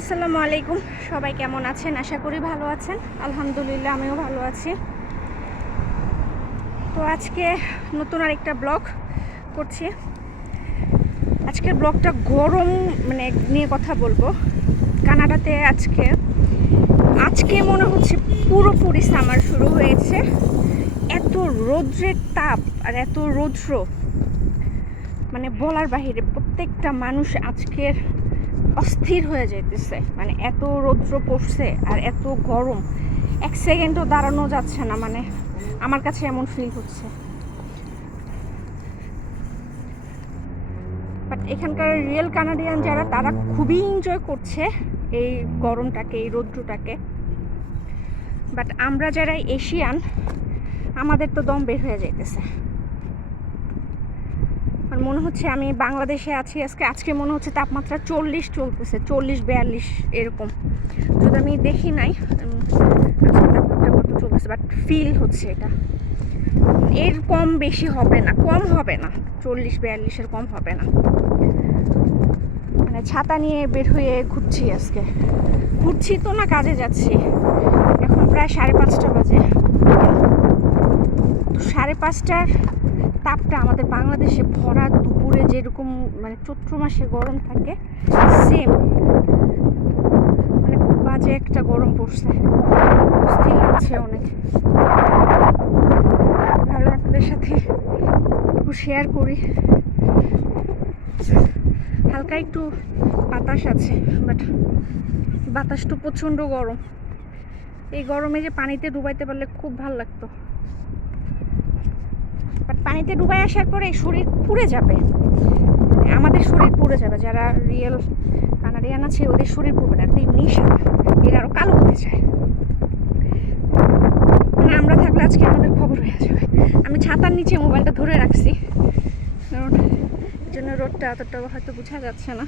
আসসালামু আলাইকুম। সবাই কেমন আছেন? আশা করি ভালো আছেন। আলহামদুলিল্লাহ, আমিও ভালো আছি। তো আজকে নতুন আরেকটা ব্লগ করছি। আজকের ব্লগটা গরম মানে নিয়ে কথা বলব। কানাডাতে আজকে আজকে মনে হচ্ছে পুরোপুরি সামার শুরু হয়েছে। এত রৌদ্রের তাপ আর এত রৌদ্র মানে বলার বাহিরে প্রত্যেকটা মানুষ আজকের অস্থির হয়ে যাইতেছে। মানে এত রৌদ্র পড়ছে আর এত গরম। এক সেকেন্ডও দাঁড়ানো যাচ্ছে না মানে আমার কাছে এমন ফিল হচ্ছে। বাট এখানকার রিয়েল কানাডিয়ান যারা, তারা খুবই এনজয় করছে এই গরমটাকে, এই রৌদ্রটাকে। বাট আমরা যারা এশিয়ান আমাদের তো দম বের হয়ে যাইতেছে। আর মনে হচ্ছে আমি বাংলাদেশে আছি, আজকে আজকে মনে হচ্ছে তাপমাত্রা চল্লিশ চলতেছে, চল্লিশ বিয়াল্লিশ এরকম। যদি আমি দেখি নাই আজকে তাপমাত্রা কত চলতেছে বাট ফিল হচ্ছে এটা। এর কম বেশি হবে না, কম হবে না, চল্লিশ বিয়াল্লিশের কম হবে না। মানে ছাতা নিয়ে বের হয়ে ঘুরছি আজকে। ঘুরছি তো না, কাজে যাচ্ছি। এখন প্রায় সাড়ে পাঁচটা বাজে। তো সাড়ে পাঁচটার তাপটা আমাদের বাংলাদেশে ভরা দুপুরে যেরকম মানে চৈত্র মাসে গরম থাকে সেম মানে খুব বাজে একটা গরম পড়ছে। অস্থির লাগছে অনেক। ভাবলাম আপনাদের সাথে একটু শেয়ার করি। হালকা একটু বাতাস আছে বাট বাতাসটা প্রচণ্ড গরম। এই গরমে যে পানিতে ডুবাইতে পারলে খুব ভালো লাগতো। বাট পানিতে ডুবাই আসার পরে শরীর পুড়ে যাবে। আমাদের শরীর পুড়ে যাবে, যারা রিয়েল কানাডিয়ান আছে, ওদের শরীর পুড়বে না এমনি সাদা এরা আরও কালো হতে চায়। মানে আমরা থাকলে আজকে আমাদের খবর হয়ে যাবে। আমি ছাতার নিচে মোবাইলটা ধরে রাখছি। কারণ এই জন্য রোডটা অতটা হয়তো বোঝা যাচ্ছে না।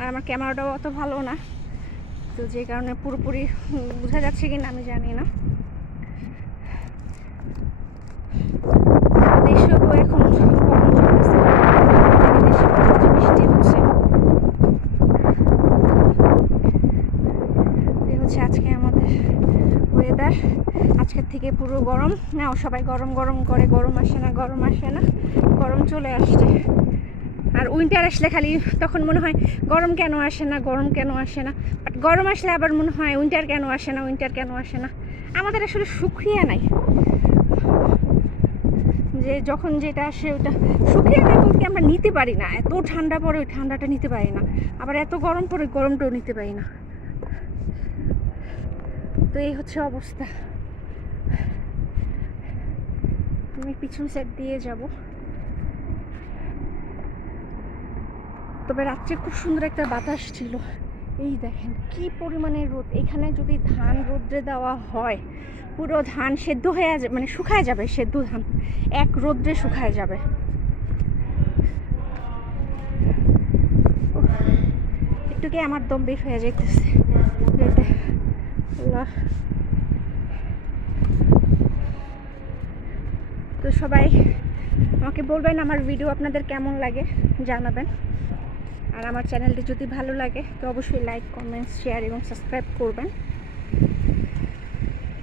আর আমার ক্যামেরাটাও অত ভালো না। তো যে কারণে পুরোপুরি বোঝা যাচ্ছে কি না আমি জানি না দেশেও তো এখন গরম চলতেছে দেশে মাঝে বৃষ্টি হচ্ছে এই হচ্ছে আজকে আমাদের ওয়েদার আজকের থেকে পুরো গরম। না সবাই গরম গরম করে, গরম আসে না, গরম আসে না। গরম চলে আসছে। আর উইন্টার আসলে খালি তখন মনে হয় গরম কেন আসে না, গরম কেন আসে না? বাট গরম আসলে আবার মনে হয় উইন্টার কেন আসে না উইন্টার কেন আসে না? আমাদের আসলে সুক্রিয়া নাই। যে যখন যেটা আসে ওটা শুকিয়ে নেই বলতে আমরা নিতে পারি না। এত ঠান্ডা পড়ে ওই ঠান্ডাটা নিতে পারি না। আবার এত গরম পড়ে গরমটাও নিতে পারি না। তো এই হচ্ছে অবস্থা। আমি পিছন সাইড দিয়ে যাব। তবে রাত্রে খুব সুন্দর একটা বাতাস ছিল। এই দেখেন কি পরিমাণে রোদ। এখানে যদি ধান রোদ্রে দেওয়া হয় পুরো ধান সেদ্ধ হয়ে যাবে মানে শুকায় যাবে সেদ্ধ ধান। এক রোদ্রে শুকায় যাবে। উফ, একটু আমার দম বের হয়ে যাইতেছে। তো সবাই আমাকে বলবেন আমার ভিডিও আপনাদের কেমন লাগে, জানাবেন। আর আমার চ্যানেলটি যদি ভালো লাগে, তো অবশ্যই লাইক কমেন্টস শেয়ার এবং সাবস্ক্রাইব করবেন।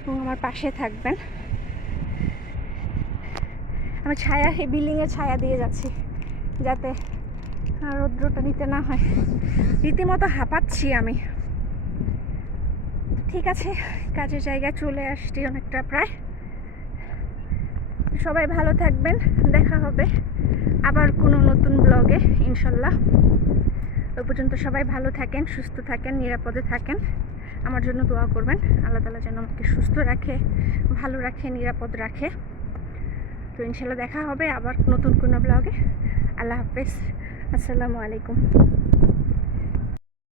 এবং আমার পাশে থাকবেন। আমি ছায়া, এই বিল্ডিংয়ে ছায়া দিয়ে যাচ্ছি, যাতে রৌদ্রটা নিতে না হয়। রীতিমতো হাঁপাচ্ছি আমি। ঠিক আছে, কাজের জায়গায় চলে আসছি অনেকটা প্রায়। সবাই ভালো থাকবেন, দেখা হবে আবার কোনো নতুন ব্লগে, ইনশাল্লাহ। ওই পর্যন্ত সবাই ভালো থাকেন, সুস্থ থাকেন, নিরাপদে থাকেন। আমার জন্য দোয়া করবেন, আল্লাহ তালা যেন আমাকে সুস্থ রাখে, ভালো রাখে, নিরাপদ রাখে। তো ইনশাল্লাহ দেখা হবে আবার নতুন কোনো ব্লগে। আল্লাহ হাফেজ, আসসালামু আলাইকুম।